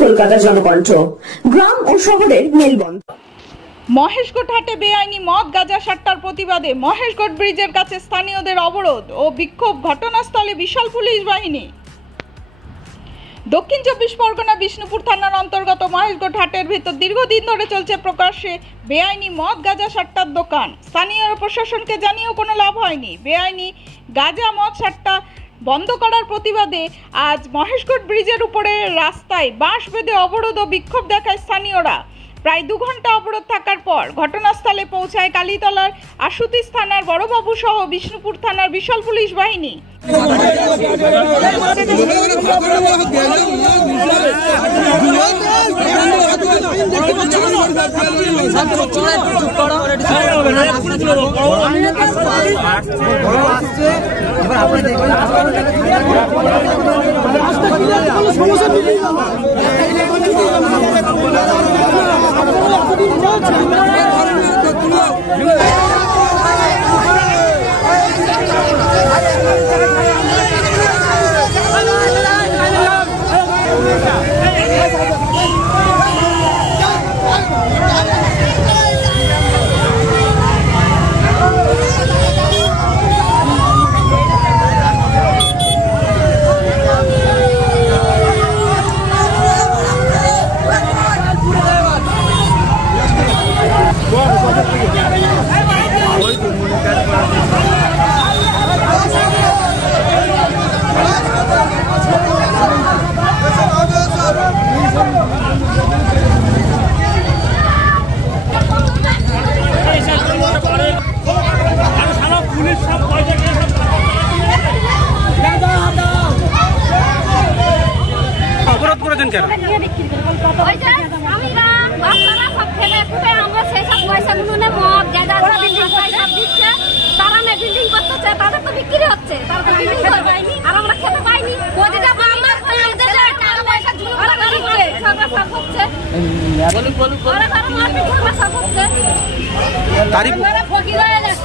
কলকাতা জনকণ্ঠ, গ্রাম ও শহরের মেলবন্ধন। মহেশগড় হাটে বেআইনি মদ গাঁজা সাট্টার প্রতিবাদে মহেশগড় ব্রিজের কাছে স্থানীয়দের অবরোধ ও বিক্ষোভ, ঘটনাস্থলে বিশাল পুলিশ বাহিনী। দক্ষিণ 24 পরগনা বিষ্ণুপুর থানার অন্তর্গত মহেশগড় হাটের ভেতর দীর্ঘদিন ধরে চলছে প্রকাশ্যে বেআইনি মদ গাঁজা সাট্টার দোকান। স্থানীয় প্রশাসনকে জানিয়েও কোনো লাভ হয়নি। বেআইনি গাঁজা মদ সাট্টা বন্ধ করার প্রতিবাদে আজ মহেশগড় ব্রিজের উপরে রাস্তায় বাঁশ বেঁধে অবরোধ ও বিক্ষোভ দেখায় স্থানীয়রা। প্রায় 2 ঘন্টা অবরোধ থাকার পর ঘটনাস্থলে পৌঁছায় কালীতলার আশুতিস থানার বড়বাবু সহ বিষ্ণুপুর থানার বিশাল পুলিশ বাহিনী।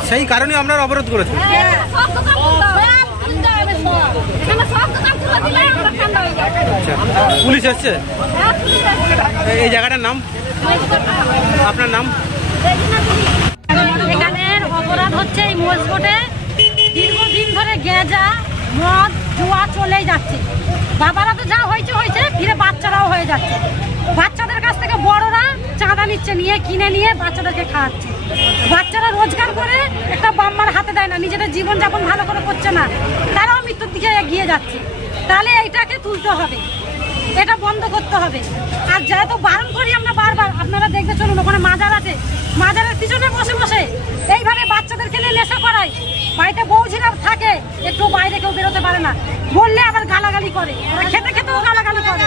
সেই কারণে আমরা অবরোধ করেছি। পুলিশ এসছে। এই জায়গাটার নাম, আপনার নাম? এখানের অপরাধ হচ্ছে এই মহেশগড়ে দীর্ঘদিন ধরে গেঁজা মদ জুয়া চলেই যাচ্ছে। বাবারা তো যা হয়েছে হয়েছে, ফিরে বাচ্চারাও হয়ে যাচ্ছে। বাচ্চাদের কাছ থেকে বড়রা চাঁদা নিচ্ছে, নিয়ে কিনে নিয়ে বাচ্চাদেরকে খাওয়াচ্ছে। বাচ্চারা রোজগার করে একটা বাম্মার হাতে দেয় না, নিজেদের জীবনযাপন ভালো করে করছে না, তারাও মৃত্যুর দিকে এগিয়ে যাচ্ছে। তাহলে এইটাকে তুলতে হবে, এটা বন্ধ করতে হবে। আর যেহেতু বারণ করি আমরা বারবার, আপনারা দেখতে চলুন, ওখানে মাজার আছে, মাজারের পিছনে বসে বসে এইভাবে বাচ্চাদেরকে নিয়ে নেশা করায়। বাড়িতে বউঝিরা থাকে, একটু বাইরে কেউ বেরোতে পারে না, বললে আবার গালাগালি করে, খেতে খেতেও গালাগালি করে।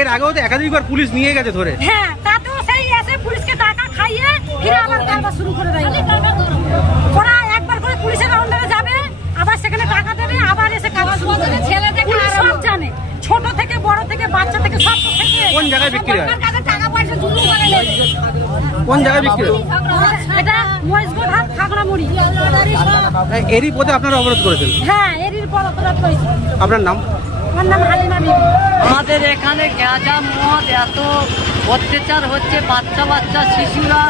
এর আগেও তো একাধিকবার পুলিশ নিয়ে গেছে ধরে। হ্যাঁ, তাতেও সেই এসে পুলিশকে টাকা খাইয়ে ফিরে আবার কারবার শুরু করে দেয়। ওরা একবার করে পুলিশের আন্ডারে যাবে, আবার সেখানে টাকা দেবে, আবার এসে কাজ শুরু করে। ছেলেদের সব জানে, ছোট থেকে বড় থেকে বাচ্চা থেকে সব থেকে। কোন জায়গায় বিক্রি হয়? টাকা পয়সা জুলুম করে নেবে। কোন জায়গায় বিক্রি হয়? এটা মহেশগড় হাট, খাগড়ামুড়ি। এরই পথে আপনারা অবরোধ করেছেন? হ্যাঁ, এরই পথ অবরোধ করেছি। আপনার নাম? আমার নাম হালিমা বিবি। আমাদের এখানে গাঁজা মদ এত অত্যাচার হচ্ছে, বাচ্চা বাচ্চা শিশুরা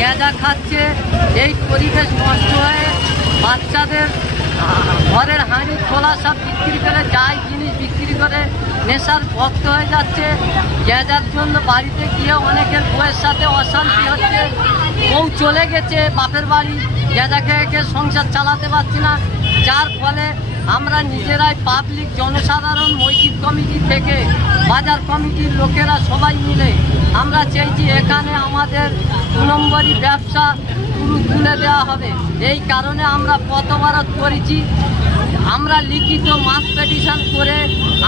গাঁজা খাচ্ছে। এই পরিবেশ নষ্ট হয়ে বাচ্চাদের ঘরের হাঁড়ি খোলা সব বিক্রি করে, যাই জিনিস বিক্রি করে নেশার ভক্ত হয়ে যাচ্ছে। গাঁজার জন্য বাড়িতে গিয়ে অনেকের বউয়ের সাথে অশান্তি হচ্ছে। বউ চলে গেছে বাপের বাড়ি, গাঁজা খেয়ে সংসার চালাতে পারছি না, যার ফলে আমরা নিজেরাই পাবলিক জনসাধারণ মসজিদ কমিটি থেকে বাজার কমিটির লোকেরা সবাই মিলে আমরা চাইছি এখানে আমাদের 2 নম্বরই ব্যবসা পুরো তুলে দেওয়া হবে। এই কারণে আমরা পথ অবরোধ করেছি। আমরা লিখিত মাস পিটিশন করে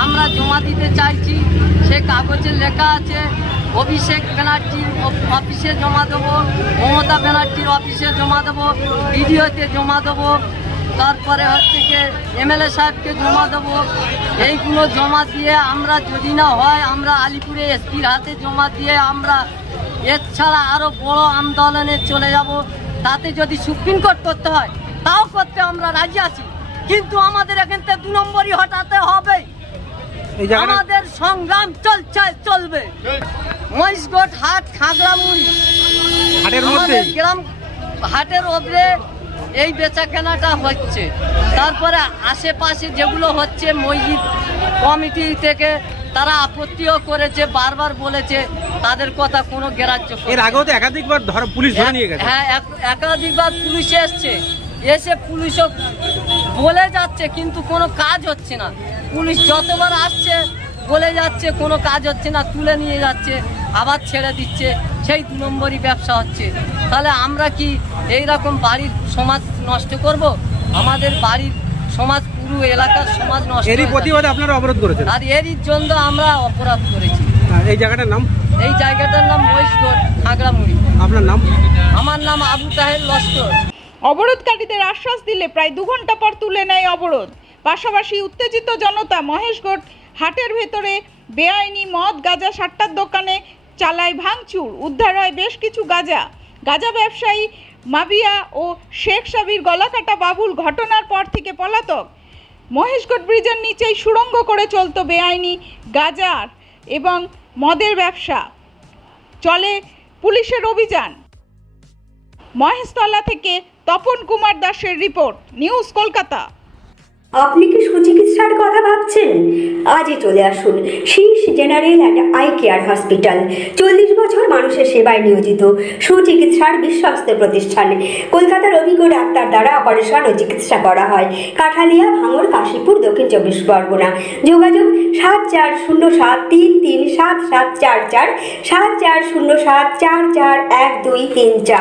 আমরা জমা দিতে চাইছি। সে কাগজে লেখা আছে অভিষেক ব্যানার্জির অফিসে জমা দেবো, মমতা ব্যানার্জির অফিসে জমা দেবো, ভিডিওতে জমা দেবো। তারপরে হচ্ছে কি এমএলএ সাহেবকে জমা দেবো। এইগুলো জমা দিয়ে আমরা যদি না হয় আমরা আলিপুরে এসপির হাতে জমা দিয়ে আমরা এছাড়া আরও বড় আন্দোলনে চলে যাব। তাতে যদি সুপ্রিম কোর্ট করতে হয় তাও করতে আমরা রাজি আছি, কিন্তু আমাদের এখান থেকে 2 নম্বরই হটাতে হবে। আমাদের সংগ্রাম চলবে। মহিষগড় হাট খাগড়ামুড়ি আমাদের গ্রাম হাটের ওপরে এই বেচা কেনাটা হচ্ছে। তারপরে আশেপাশে যেগুলো হচ্ছে মসজিদ কমিটি থেকে তারা আপত্তিও করেছে, বারবার বলেছে, তাদের কথা কোনো গ্রাহ্য। এর আগেও তো একাধিকবার পুলিশ ধরে নিয়ে গেছে। হ্যাঁ, একাধিকবার পুলিশ এসে পুলিশও বলে যাচ্ছে, কিন্তু কোনো কাজ হচ্ছে না। পুলিশ যতবার আসছে বলে যাচ্ছে, কোনো কাজ হচ্ছে না, তুলে নিয়ে যাচ্ছে, আবার ছেড়ে দিচ্ছে। সেই 2 নম্বরই ব্যবসা হচ্ছে। তাহলে আমরা কি এইরকম বাড়ির সমাজ নষ্ট করব? আমাদের বাড়ির সমাজ, পুরো এলাকার সমাজ নষ্ট। এরই প্রতিবাদে আপনারা অবরোধ করেছেন? আর এরই জন্য আমরা অপরাধ করেছি। এই জায়গাটার নাম? এই জায়গাটার নাম মহিষগড় খাগড়ামুড়ি। আপনার নাম? আমার নাম আবু তাহের লস্কর। অবরোধকারীদের আশ্বাস দিলে প্রায় 2 ঘন্টা পর তুলে নেয় অবরোধ। পাশাপাশি উত্তেজিত জনতা মহেশগড় হাটের ভেতরে বেআইনি মদ গাঁজা সাট্টার দোকানে চালায় ভাঙচুর। উদ্ধার হয় বেশ কিছু গাঁজা ব্যবসায়ী মাবিয়া ও শেখ সাবির গলাকাটা বাবুল ঘটনার পর থেকে পলাতক। মহেশগড় ব্রিজের নিচেই সুড়ঙ্গ করে চলত বেআইনি গাঁজার এবং মদের ব্যবসা। চলে পুলিশের অভিযান। মহেশতলা থেকে তপন কুমার দাসের রিপোর্ট, নিউজ কলকাতা। আপনি কি সুচিকিৎসার কথা ভাবছেন? আজই চলে আসুন শীর্ষ general and eye care hospital. 40 বছর মানুষের সেবায় নিয়োজিত সুচিকিৎসার বিশ্বস্ত প্রতিষ্ঠান। কলকাতার অভিজ্ঞ ডাক্তার দ্বারা অপারেশন ও চিকিৎসা করা হয়। কাঠালিয়া, ভাঙড়, কাশীপুর, দক্ষিণ 24 পরগনা। যোগাযোগ 7407337744, 7407441234।